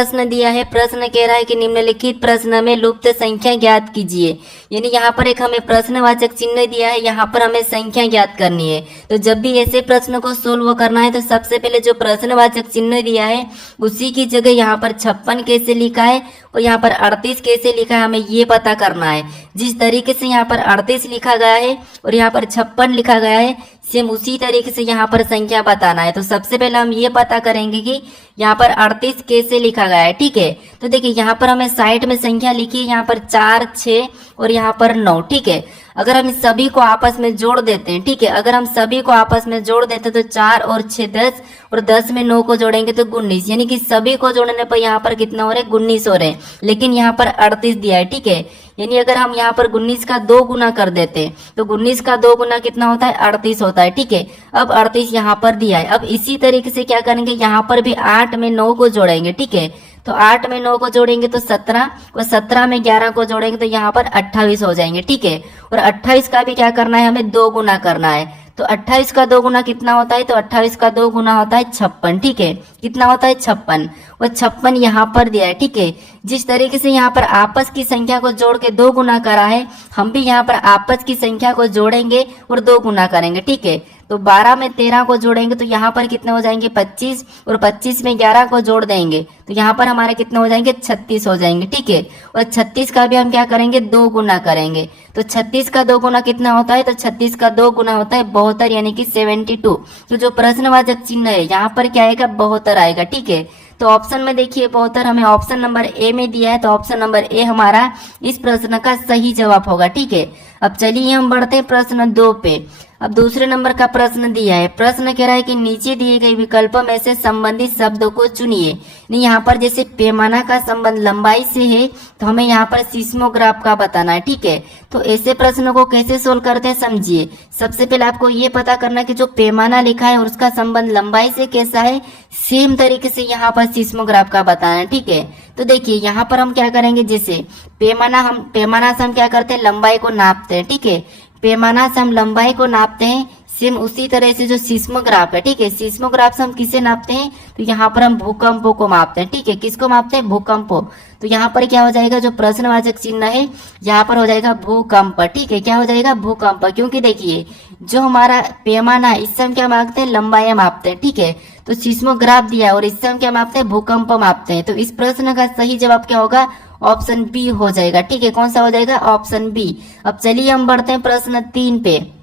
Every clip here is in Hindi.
प्रश्न दिया है, प्रश्न कह रहा है कि निम्नलिखित प्रश्न में लुप्त संख्या ज्ञात कीजिए। यानी यहाँ पर एक हमें प्रश्नवाचक चिन्ह दिया है, यहाँ पर हमें संख्या ज्ञात करनी है। तो जब भी ऐसे प्रश्न को सोल्व करना है तो सबसे पहले जो प्रश्नवाचक चिन्ह दिया है उसी की जगह यहाँ पर 56 कैसे लिखा है और यहाँ पर 38 कैसे लिखा है, हमें ये पता करना है। जिस तरीके से यहाँ पर 38 लिखा गया है और यहाँ पर 56 लिखा गया है, सेम उसी तरीके से यहाँ पर संख्या बताना है। तो सबसे पहले हम ये पता करेंगे कि यहाँ पर 38 कैसे लिखा गया है। ठीक है, तो देखिए यहाँ पर हमें साइड में संख्या लिखी है, यहाँ पर 4, 6 और यहाँ पर 9। ठीक है, अगर हम इस सभी को आपस में जोड़ देते हैं, ठीक है, अगर हम सभी को आपस में जोड़ देते हैं तो 4 और 6 10 और 10 में 9 को जोड़ेंगे तो 19, यानी कि सभी को जोड़ने पर यहाँ पर कितना हो रहा है, 19 हो रहे हैं। लेकिन यहाँ पर 38 दिया है। ठीक है, यानी अगर हम यहाँ पर 19 का 2 गुना कर देते हैं तो 19 का 2 गुना कितना होता है, 38 होता है। ठीक है, अब 38 यहाँ पर दिया है। अब इसी तरीके से क्या करेंगे, यहाँ पर भी 8 में 9 को जोड़ेंगे। ठीक है, तो 8 में 9 को जोड़ेंगे तो 17 और 17 में 11 को जोड़ेंगे तो यहाँ पर 28 हो जाएंगे। ठीक है, और 28 का भी क्या करना है, हमें 2 गुना करना है। तो 28 का 2 गुना कितना होता है, तो 28 का 2 गुना होता है 56। ठीक है, कितना होता है, 56, और 56 यहाँ पर दिया है। ठीक है, जिस तरीके से यहाँ पर आपस की संख्या को जोड़ के 2 गुना करा है, हम भी यहाँ पर आपस की संख्या को जोड़ेंगे और 2 गुना करेंगे। ठीक है, तो 12 में 13 को जोड़ेंगे तो यहाँ पर कितने हो जाएंगे, 25, और 25 में 11 को जोड़ देंगे तो यहाँ पर हमारे कितने हो जाएंगे, 36 हो जाएंगे। ठीक है, और 36 का भी हम क्या करेंगे, 2 गुना करेंगे। तो 36 का 2 गुना कितना होता है, तो 36 का 2 गुना होता है 72, यानी कि 72। तो जो प्रश्नवाचक चिन्ह है यहाँ पर क्या आएगा, 72 आएगा। ठीक है, तो ऑप्शन में देखिए 72 हमें ऑप्शन नंबर ए में दिया है, तो ऑप्शन नंबर ए हमारा इस प्रश्न का सही जवाब होगा। ठीक है, अब चलिए हम बढ़ते हैं प्रश्न 2 पे। अब दूसरे नंबर का प्रश्न दिया है, प्रश्न कह रहा है कि नीचे दिए गए विकल्पों में से संबंधित शब्दों को चुनिए। यहाँ पर जैसे पैमाना का संबंध लंबाई से है तो हमें यहाँ पर सिस्मोग्राफ का बताना है। ठीक है, तो ऐसे प्रश्नों को कैसे सोल्व करते हैं समझिए। सबसे पहले आपको ये पता करना है कि जो पैमाना लिखा है और उसका संबंध लंबाई से कैसा है, सेम तरीके से यहाँ पर सिस्मोग्राफ का बताना है। ठीक है, तो देखिए यहाँ पर हम क्या करेंगे, जैसे पैमाना से हम क्या करते हैं, लंबाई को नापते हैं। ठीक है, पैमाना से हम लंबाई को नापते हैं, सेम उसी तरह से जो सिस्मोग्राफ है, ठीक है, सिस्मोग्राफ से हम किसे नापते हैं, तो यहाँ पर हम भूकंपों को मापते हैं। ठीक है, किसको मापते हैं, भूकंपों। तो यहाँ पर क्या हो जाएगा, जो प्रश्नवाचक चिन्ह है यहाँ पर हो जाएगा भूकंप। ठीक है, क्या हो जाएगा, भूकंप, क्योंकि देखिए जो हमारा पैमाना है इससे हम क्या मापते हैं, लंबाई मापते हैं। ठीक है, तो सिस्मोग्राफ दिया है और इससे हम क्या मापते हैं, भूकंप मापते हैं। तो इस प्रश्न का सही जवाब क्या होगा, ऑप्शन बी हो जाएगा। ठीक है, कौन सा हो जाएगा, ऑप्शन बी। अब चलिए हम बढ़ते हैं प्रश्न 3 पे।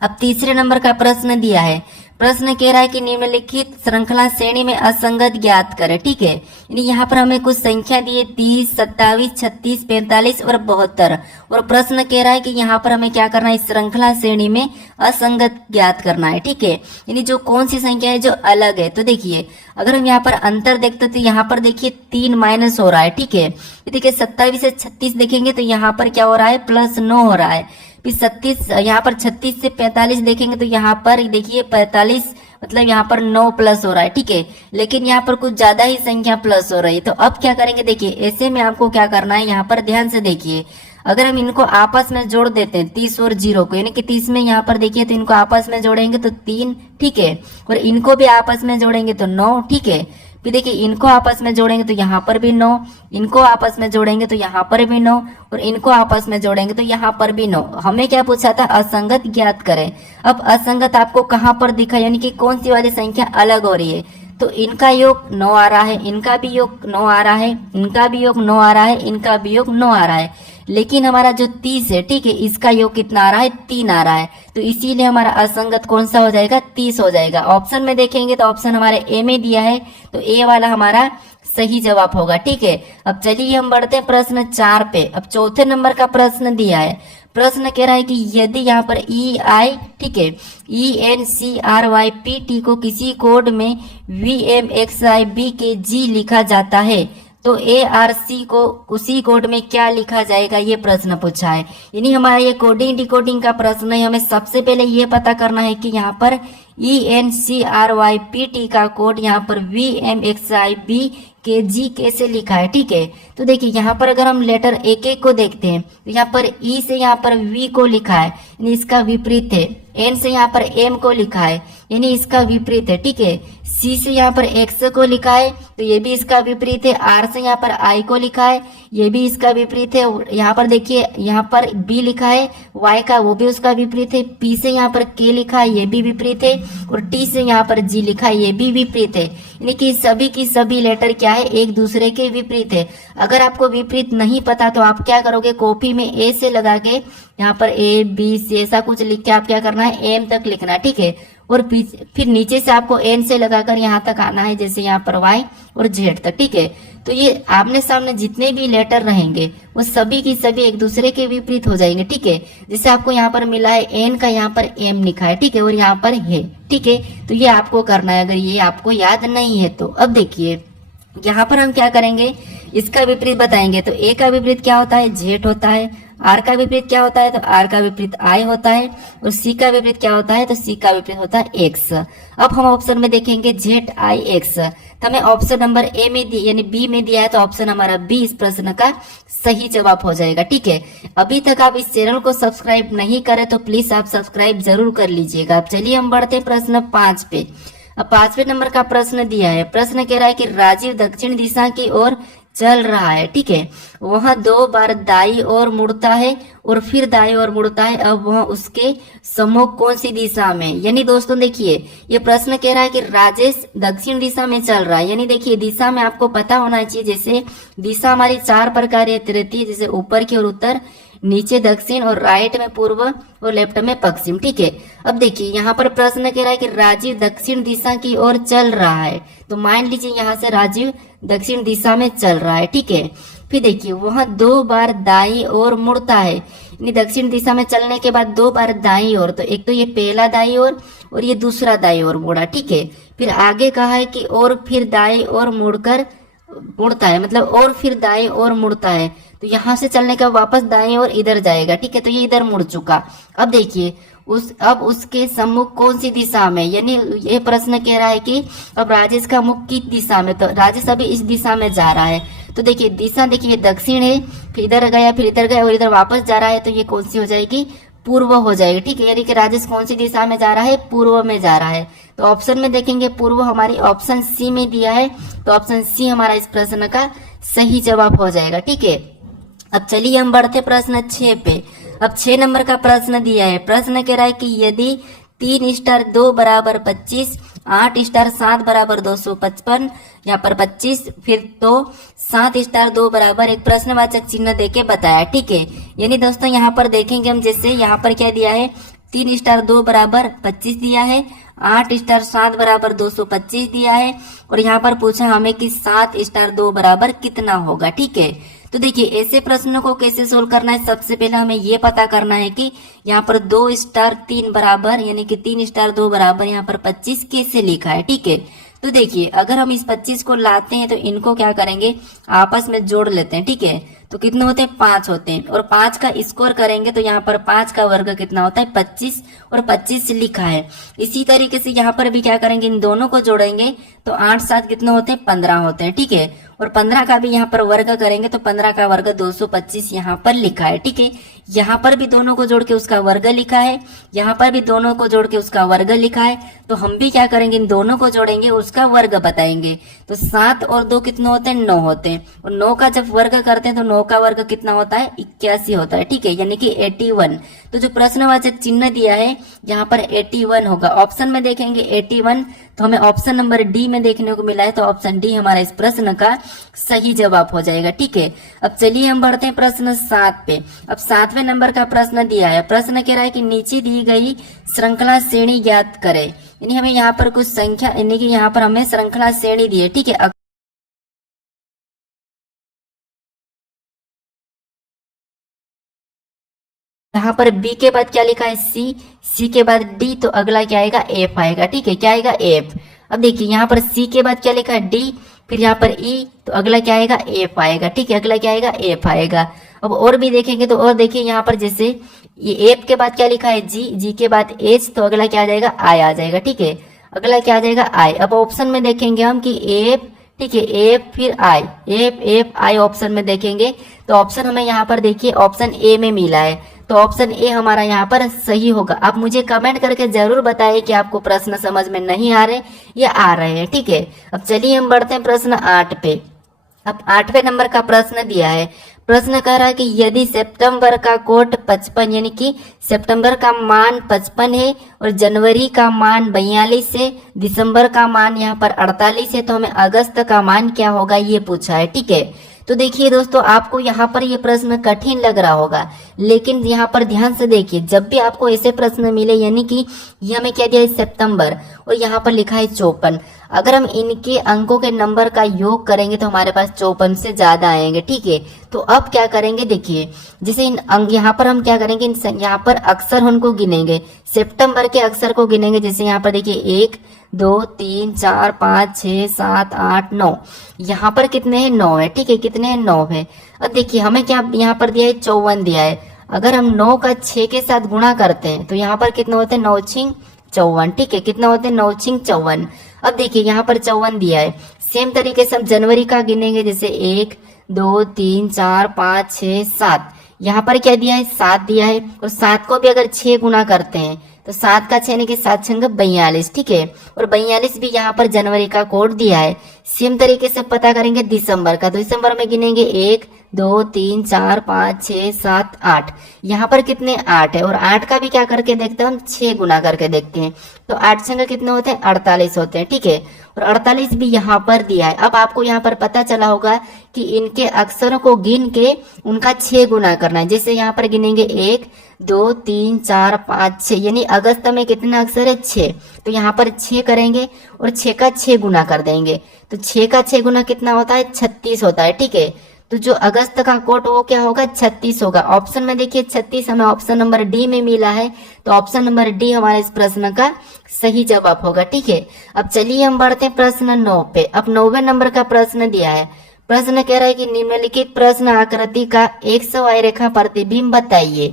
अब तीसरे नंबर का प्रश्न दिया है, प्रश्न कह रहा है कि निम्नलिखित श्रृंखला श्रेणी में असंगत ज्ञात करें। ठीक है, यानी यहाँ पर हमें कुछ संख्या दी है 30, 27, 36, 45 और 72, और प्रश्न कह रहा है कि यहाँ पर हमें क्या करना है, इस श्रृंखला श्रेणी में असंगत ज्ञात करना है। ठीक है, यानी जो कौन सी संख्या है जो अलग है। तो देखिए अगर हम यहाँ पर अंतर देखते तो यहाँ पर देखिए 3 माइनस हो रहा है। ठीक है, देखिए 27 से 36 देखेंगे तो यहाँ पर क्या हो रहा है, +9 हो रहा है। फिर 36, यहाँ पर 36 से 45 देखेंगे तो यहाँ पर देखिए 45, मतलब यहाँ पर 9 प्लस हो रहा है। ठीक है, लेकिन यहाँ पर कुछ ज्यादा ही संख्या प्लस हो रही है। तो अब क्या करेंगे, देखिए ऐसे में आपको क्या करना है, यहाँ पर ध्यान से देखिए, अगर हम इनको आपस में जोड़ देते हैं 30 और 0 को, यानी कि 30 में यहाँ पर देखिए तो इनको आपस में जोड़ेंगे तो 3। ठीक है, और इनको भी आपस में जोड़ेंगे तो 9। ठीक है, फिर देखिए इनको आपस में जोड़ेंगे तो यहाँ पर भी 9, इनको आपस में जोड़ेंगे तो यहाँ पर भी 9, और इनको आपस में जोड़ेंगे तो यहाँ पर भी 9। हमें क्या पूछा था, असंगत ज्ञात करें। अब असंगत आपको कहाँ पर दिखा, यानी कि कौन सी वाली संख्या अलग हो रही है। तो इनका योग 9 आ रहा है, इनका भी योग 9 आ रहा है, इनका भी योग 9 आ रहा है, इनका भी योग 9 आ रहा है। लेकिन हमारा जो 30 है, ठीक है, इसका योग कितना आ रहा है, 3 आ रहा है। तो इसीलिए हमारा असंगत कौन सा हो जाएगा, 30 हो जाएगा। ऑप्शन में देखेंगे तो ऑप्शन हमारे ए में दिया है, तो ए वाला हमारा सही जवाब होगा। ठीक है, अब चलिए हम बढ़ते हैं प्रश्न 4 पे। अब चौथे नंबर का प्रश्न दिया है, प्रश्न कह रहा है कि यदि यहाँ पर EI, ठीक है, ENCRYPT को किसी कोड में VMXIBKG लिखा जाता है तो ARC को उसी कोड में क्या लिखा जाएगा, ये प्रश्न पूछा है। यानी हमारा ये कोडिंग डिकोडिंग का प्रश्न है। हमें सबसे पहले ये पता करना है कि यहाँ पर ENCRYPT का कोड यहाँ पर VMXIBKG कैसे लिखा है। ठीक है, तो देखिए यहाँ पर अगर हम लेटर एक एक को देखते हैं तो यहाँ पर E से यहाँ पर V को लिखा है, यानी इसका विपरीत है। N से यहाँ पर M को लिखा है, यानी इसका विपरीत है, ठीक है। सी से यहाँ पर एक्स को लिखा है तो ये भी इसका विपरीत है। आर से यहाँ पर आई को लिखा है, ये भी इसका विपरीत है। यहाँ पर देखिए, यहाँ पर बी लिखा है वाई का, वो भी उसका विपरीत है। पी से यहाँ पर के लिखा है, ये भी विपरीत है। और टी से यहाँ पर जी लिखा है, ये भी विपरीत है। यानी कि सभी की सभी लेटर क्या है, एक दूसरे के विपरीत है। अगर आपको विपरीत नहीं पता तो आप क्या करोगे, कॉपी में ए से लगा के यहाँ पर ए बी सी ऐसा कुछ लिख के आप क्या करना है, एम तक लिखना, ठीक है। और फिर नीचे से आपको एन से लगाकर यहाँ तक आना है, जैसे यहाँ पर वाई और जेड तक, ठीक है। तो ये आमने सामने जितने भी लेटर रहेंगे वो सभी की सभी एक दूसरे के विपरीत हो जाएंगे, ठीक है। जैसे आपको यहाँ पर मिला है एन का यहाँ पर एम लिखा है, ठीक है, और यहाँ पर है, ठीक है। तो ये आपको करना है, अगर ये आपको याद नहीं है तो। अब देखिए यहाँ पर हम क्या करेंगे, इसका विपरीत बताएंगे। तो ए का विपरीत क्या होता है, जेड होता है। आर का विपरीत क्या होता है, तो आर का विपरीत आई होता है। और सी का विपरीत क्या होता है, तो सी का विपरीत होता है एक्स। अब हम ऑप्शन में देखेंगे जेड आई एक्स, तो हमें ऑप्शन नंबर ए में यानी बी में दिया है, तो ऑप्शन हमारा बी इस प्रश्न का सही जवाब हो जाएगा, ठीक है। अभी तक आप इस चैनल को सब्सक्राइब नहीं करे तो प्लीज आप सब्सक्राइब जरूर कर लीजिएगा। अब चलिए हम बढ़ते प्रश्न 5 पे। अब 5वें नंबर का प्रश्न दिया है। प्रश्न कह रहा है कि राजीव दक्षिण दिशा की ओर चल रहा है, ठीक है। वह 2 बार दाई ओर मुड़ता है और फिर दाई ओर मुड़ता है। अब वह उसके सम्मुख कौन सी दिशा में, यानी दोस्तों देखिए ये प्रश्न कह रहा है कि राजेश दक्षिण दिशा में चल रहा है। यानी देखिए दिशा में आपको पता होना चाहिए, जैसे दिशा हमारी 4 प्रकार रहती है, जैसे ऊपर की ओर उत्तर, नीचे दक्षिण, और राइट में पूर्व और लेफ्ट में पश्चिम, ठीक है। अब देखिए यहाँ पर प्रश्न कह रहा है कि राजीव दक्षिण दिशा की ओर चल रहा है, तो मान लीजिए यहाँ से राजीव दक्षिण दिशा में चल रहा है, ठीक है। फिर देखिए वह 2 बार दाई ओर मुड़ता है, यानी दक्षिण दिशा में चलने के बाद 2 बार दाई ओर, तो एक तो ये पहला दाई ओर और ये दूसरा दाई ओर मुड़ा, ठीक है। फिर आगे कहा है कि और फिर दाई ओर मुड़ता है, मतलब और फिर दाई ओर मुड़ता है, तो यहाँ से चलने का वापस दाएं और इधर जाएगा, ठीक है। तो ये इधर मुड़ चुका। अब देखिए अब उसके सम्मुख कौन सी दिशा में, यानी ये प्रश्न कह रहा है कि अब राजेश का मुख किस दिशा में, तो राजेश अभी इस दिशा में जा रहा है। तो देखिए दिशा देखिए दक्षिण है, फिर इधर गया, फिर इधर गया और इधर वापस जा रहा है, तो ये कौन सी हो जाएगी, पूर्व हो जाएगी, ठीक है। यानी कि राजेश कौन सी दिशा में जा रहा है, पूर्व में जा रहा है। तो ऑप्शन में देखेंगे पूर्व हमारी ऑप्शन सी में दिया है, तो ऑप्शन सी हमारा इस प्रश्न का सही जवाब हो जाएगा, ठीक है। अब चलिए हम बढ़ते प्रश्न 6 पे। अब 6 नंबर का प्रश्न दिया है। प्रश्न कह रहा है कि यदि 3 स्टार 2 बराबर 25, 8 स्टार 7 बराबर 255, यहाँ पर 25, फिर तो 7 स्टार 2 बराबर एक प्रश्नवाचक चिन्ह देके बताया, ठीक है। यानी दोस्तों यहाँ पर देखेंगे हम, जैसे यहाँ पर क्या दिया है, 3 स्टार 2 बराबर 25 दिया है, 8 स्टार 7 बराबर 225 दिया है, और यहाँ पर पूछा हमें कि 7 स्टार 2 बराबर कितना होगा, ठीक है। तो देखिए ऐसे प्रश्नों को कैसे सोल्व करना है, सबसे पहले हमें ये पता करना है कि यहाँ पर 2 स्टार 3 बराबर, यानी कि 3 स्टार 2 बराबर यहाँ पर 25 कैसे लिखा है, ठीक है। तो देखिए अगर हम इस 25 को लाते हैं तो इनको क्या करेंगे, आपस में जोड़ लेते हैं, ठीक है। तो कितने होते हैं, 5 होते हैं, और 5 का स्क्वायर करेंगे तो यहाँ पर 5 का वर्ग कितना होता है, 25, और 25 लिखा है। इसी तरीके से यहाँ पर भी क्या करेंगे, इन दोनों को जोड़ेंगे तो 8 7 कितने होते हैं, 15 होते हैं, ठीक है। और 15 का भी यहाँ पर वर्ग करेंगे तो 15 का वर्ग 225 यहाँ पर लिखा है, ठीक है। यहाँ पर भी दोनों को जोड़ के उसका वर्ग लिखा है, यहाँ पर भी दोनों को जोड़ के उसका वर्ग लिखा है। तो हम भी क्या करेंगे, इन दोनों को जोड़ेंगे, उसका वर्ग बताएंगे। तो 7 और 2 कितने होते हैं, 9 होते हैं, और 9 का जब वर्ग करते हैं तो 9 का वर्ग कितना होता है, 81 होता है, ठीक है, यानी कि 81। तो जो प्रश्नवाचक चिन्ह दिया है यहाँ पर 81 होगा। ऑप्शन में देखेंगे 81, तो हमें ऑप्शन नंबर डी में देखने को मिला है, तो ऑप्शन डी हमारा इस प्रश्न का सही जवाब हो जाएगा, ठीक है। अब चलिए हम बढ़ते हैं प्रश्न 7 पे। अब 7वें नंबर का प्रश्न दिया है। प्रश्न कह रहा है कि नीचे दी गई श्रृंखला श्रेणी ज्ञात करें, यानी हमें यहाँ पर कुछ संख्या, यानी कि यहाँ पर हमें श्रृंखला श्रेणी दी है, ठीक है। यहाँ पर बी के बाद क्या लिखा है, सी, सी के बाद डी, तो अगला क्या आएगा, एफ आएगा, ठीक है। क्या आएगा, एफ। अब देखिए यहाँ पर सी के बाद क्या लिखा है, डी, फिर यहाँ पर ई, तो अगला क्या आएगा, एफ आएगा, ठीक है। अगला क्या आएगा, एफ आएगा। अब और भी देखेंगे तो और देखिए यहाँ पर जैसे ये एफ के बाद क्या लिखा है, जी, जी के बाद एच, तो अगला क्या आ जाएगा, आई आ जाएगा, ठीक है। अगला क्या आ जाएगा, आई। अब ऑप्शन में देखेंगे हम कि एफ, ठीक है, एफ फिर आई, एफ एफ आई ऑप्शन में देखेंगे तो ऑप्शन हमें यहाँ पर देखिए ऑप्शन ए में मिला है, तो तो ऑप्शन ए हमारा यहाँ पर सही होगा। आप मुझे कमेंट करके जरूर बताइए कि आपको प्रश्न समझ में नहीं आ रहे या आ रहे हैं। ठीक है, अब चलिए हम बढ़ते हैं प्रश्न 8 पे। अब 8वें नंबर का प्रश्न दिया है। प्रश्न कह रहा है कि यदि सितंबर का कोट 55 यानी कि सितंबर का मान 55 है और जनवरी का मान 42 है, दिसंबर का मान यहाँ पर 48 है, तो हमें अगस्त का मान क्या होगा ये पूछा है। ठीक है, तो देखिए दोस्तों, आपको यहाँ पर ये प्रश्न कठिन लग रहा होगा, लेकिन यहाँ पर ध्यान से देखिए, जब भी आपको ऐसे प्रश्न मिले, यानी कि ये हमें क्या दिया है सितंबर और यहाँ पर लिखा है 54, अगर हम इनके अंकों के नंबर का योग करेंगे तो हमारे पास 54 से ज्यादा आएंगे। ठीक है, तो अब क्या करेंगे, देखिए जैसे इन अंक यहाँ पर हम क्या करेंगे, यहाँ पर अक्षर उनको गिनेंगे, सितंबर के अक्षर को गिनेंगे। जैसे यहाँ पर देखिए 1 2 3 4 5 6 7 8 9, यहाँ पर कितने हैं 9 है। ठीक है, कितने हैं 9 है। अब देखिए हमें क्या यहाँ पर दिया है 54 दिया है, अगर हम 9 का 6 के साथ गुणा करते हैं तो यहाँ पर कितने होते हैं 9 छिंग 54। ठीक है, कितना होते हैं 9 छिंग 54। अब देखिए यहाँ पर 54 दिया है, सेम तरीके से हम जनवरी का गिनेंगे, जैसे 1 2 3 4 5 6 7, यहाँ पर क्या दिया है 7 दिया है, और 7 को भी अगर 6 गुना करते हैं तो 7 का 6 यानी कि 7 छंग 42। ठीक है, और 42 भी यहाँ पर जनवरी का कोड दिया है। सेम तरीके से पता करेंगे दिसंबर का, तो दिसंबर में गिनेंगे 1 2 3 4 5 6 7 8, यहाँ पर कितने 8 है, और 8 का भी क्या करके देखते हैं हम 6 गुना करके देखते हैं, तो 8 छंग कितने होते हैं 48 होते हैं। ठीक है, और 48 भी यहाँ पर दिया है। अब आपको यहाँ पर पता चला होगा कि इनके अक्षरों को गिन के उनका 6 गुना करना है। जैसे यहाँ पर गिनेंगे 1 2 3 4 5 6, यानी अगस्त में कितना अक्षर है 6, तो यहाँ पर 6 करेंगे और 6 का 6 गुना कर देंगे, तो 6 का 6 गुना कितना होता है 36 होता है। ठीक है, तो जो अगस्त का कोट वो क्या होगा 36 होगा। ऑप्शन में देखिए 36 हमें ऑप्शन नंबर डी में मिला है, तो ऑप्शन नंबर डी हमारे इस प्रश्न का सही जवाब होगा। ठीक है, अब चलिए हम बढ़ते हैं प्रश्न 9 पे। अब 9वें नंबर का प्रश्न दिया है। प्रश्न कह रहा है कि निम्नलिखित प्रश्न आकृति का 100 रेखा प्रतिबिंब बताइए।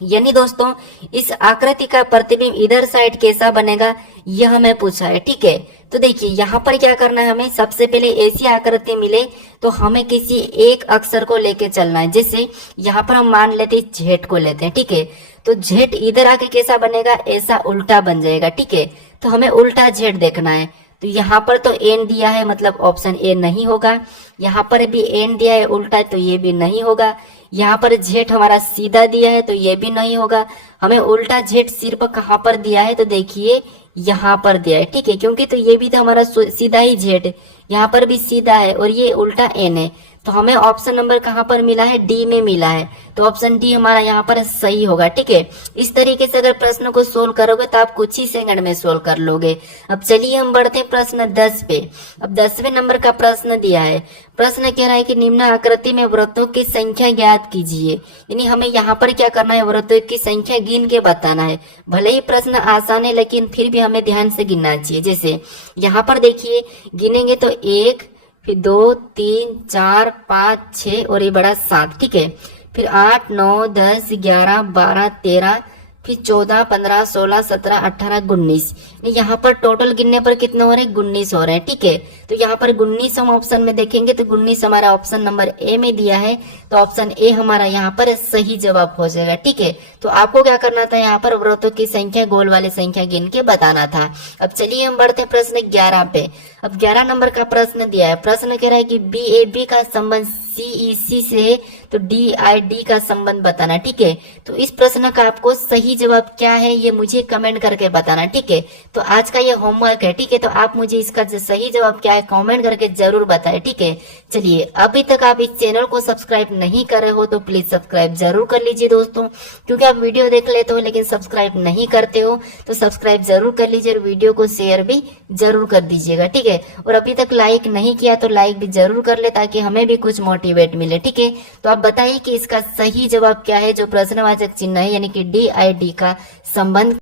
यानी दोस्तों, इस आकृति का प्रतिबिंब इधर साइड कैसा बनेगा यह हमें पूछा है। ठीक है, तो देखिए यहाँ पर क्या करना है, हमें सबसे पहले ऐसी आकृति मिले तो हमें किसी एक अक्षर को लेके चलना है। जैसे यहाँ पर हम मान लेते हैं जेड को लेते हैं। ठीक है, तो जेड इधर आके कैसा बनेगा, ऐसा उल्टा बन जाएगा। ठीक है, तो हमें उल्टा जेड देखना है। तो यहाँ पर तो एन दिया है, मतलब ऑप्शन ए नहीं होगा। यहाँ पर भी एन दिया है उल्टा, तो ये भी नहीं होगा। यहाँ पर जेड हमारा सीधा दिया है, तो ये भी नहीं होगा। हमें उल्टा जेड सिर्फ कहाँ पर दिया है, तो देखिए यहाँ पर दिया है। ठीक है, क्योंकि तो ये भी तो हमारा सीधा ही जेड, यहाँ पर भी सीधा है और ये उल्टा एन है, तो हमें ऑप्शन नंबर कहाँ पर मिला है, डी में मिला है, तो ऑप्शन डी हमारा यहाँ पर सही होगा। ठीक है, इस तरीके से अगर प्रश्न को सोल्व करोगे तो आप कुछ ही सेकंड में सोल्व कर लोगे। अब चलिए हम बढ़ते हैं प्रश्न 10 पे। अब 10वें नंबर का प्रश्न दिया है। प्रश्न कह रहा है कि निम्न आकृति में वृत्तों की संख्या ज्ञात कीजिए। यानी हमें यहाँ पर क्या करना है, वृत्तों की संख्या गिन के बताना है। भले ही प्रश्न आसान है, लेकिन फिर भी हमें ध्यान से गिनना चाहिए। जैसे यहाँ पर देखिए गिनेंगे तो 1 फिर 2 3 4 5 6 और ये बड़ा 7। ठीक है, फिर 8 9 10 11 12 13 फिर 14 15 16 17 18 19, यहाँ पर टोटल गिनने पर कितने हो रहे हैं 19 हो रहे हैं। ठीक है, तो यहाँ पर 19 हम ऑप्शन में देखेंगे तो 19 हमारा ऑप्शन नंबर ए में दिया है, तो ऑप्शन ए हमारा यहाँ पर सही जवाब हो जाएगा। ठीक है, तो आपको क्या करना था, यहाँ पर वृत्तों की संख्या गोल वाली संख्या गिन के बताना था। अब चलिए हम बढ़ते हैं प्रश्न 11 पे। अब 11 नंबर का प्रश्न दिया है। प्रश्न कह रहा है कि BAB का संबंध CEC से तो DID का संबंध बताना। ठीक है, तो इस प्रश्न का आपको सही जवाब क्या है ये मुझे कमेंट करके बताना। ठीक है, तो आज का ये होमवर्क है। ठीक है, तो आप मुझे इसका सही जवाब क्या है कमेंट करके जरूर बताएं। ठीक है, चलिए अभी तक आप इस चैनल को सब्सक्राइब नहीं कर रहे हो तो प्लीज सब्सक्राइब जरूर कर लीजिए दोस्तों, क्योंकि आप वीडियो देख लेते हो लेकिन सब्सक्राइब नहीं करते हो, तो सब्सक्राइब जरूर कर लीजिए और वीडियो को शेयर भी जरूर कर दीजिएगा। ठीक है, और अभी तक लाइक नहीं किया तो लाइक भी जरूर कर ले, ताकि हमें भी कुछ मोटिवेट मिले। ठीक है, तो आप बताइए कि इसका सही जवाब क्या है, जो प्रश्नवाचक चिन्ह है यानी कि DID का संबंध